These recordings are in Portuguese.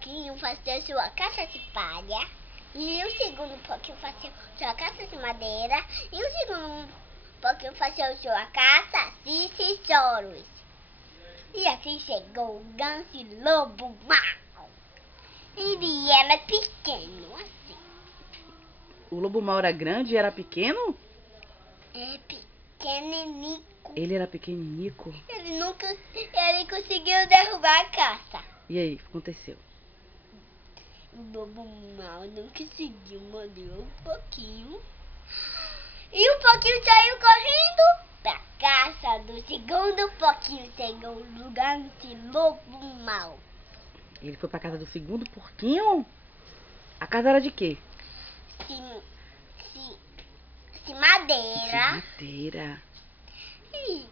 pouquinho fazer sua casa de palha. E o segundo pouquinho fazer sua casa de madeira. E o segundo pouquinho fazer sua casa de tesouros. E assim chegou o ganso lobo mau. Ele era pequeno assim. O lobo mau era grande e era pequeno? É pequenininho. Ele era pequenininho. Ele conseguiu derrubar a casa. E aí, o que aconteceu? O lobo mau não conseguiu, morder um pouquinho. E um pouquinho saiu correndo pra casa do segundo pouquinho. Chegou o lugar de lobo mau. Ele foi pra casa do segundo porquinho? A casa era de quê? De madeira. De madeira. E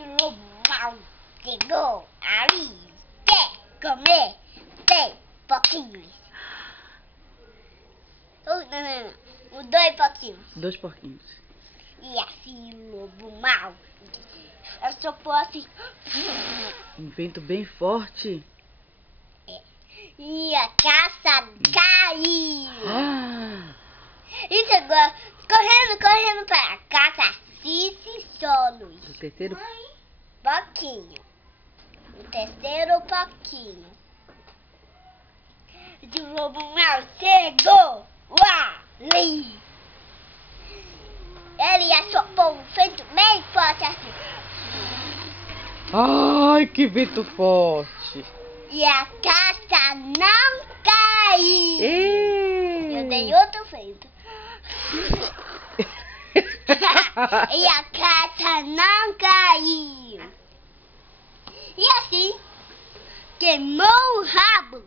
o lobo mau chegou ali. Quer comer 10 pouquinhos. Não. Os 2 pouquinhos. 2 porquinhos. E assim o lobo mau soprou assim. Um vento bem forte. E a casa caiu. Ah! E chegou correndo para a casa de tesouros. O terceiro? Pouquinho. O terceiro pouquinho. E o lobo mau chegou ali. Ele assoprou um vento bem forte assim. Ai, que vento forte. E a casa não caiu. Ei. Eu dei outro vento. E a casa não caiu. E assim, queimou o rabo.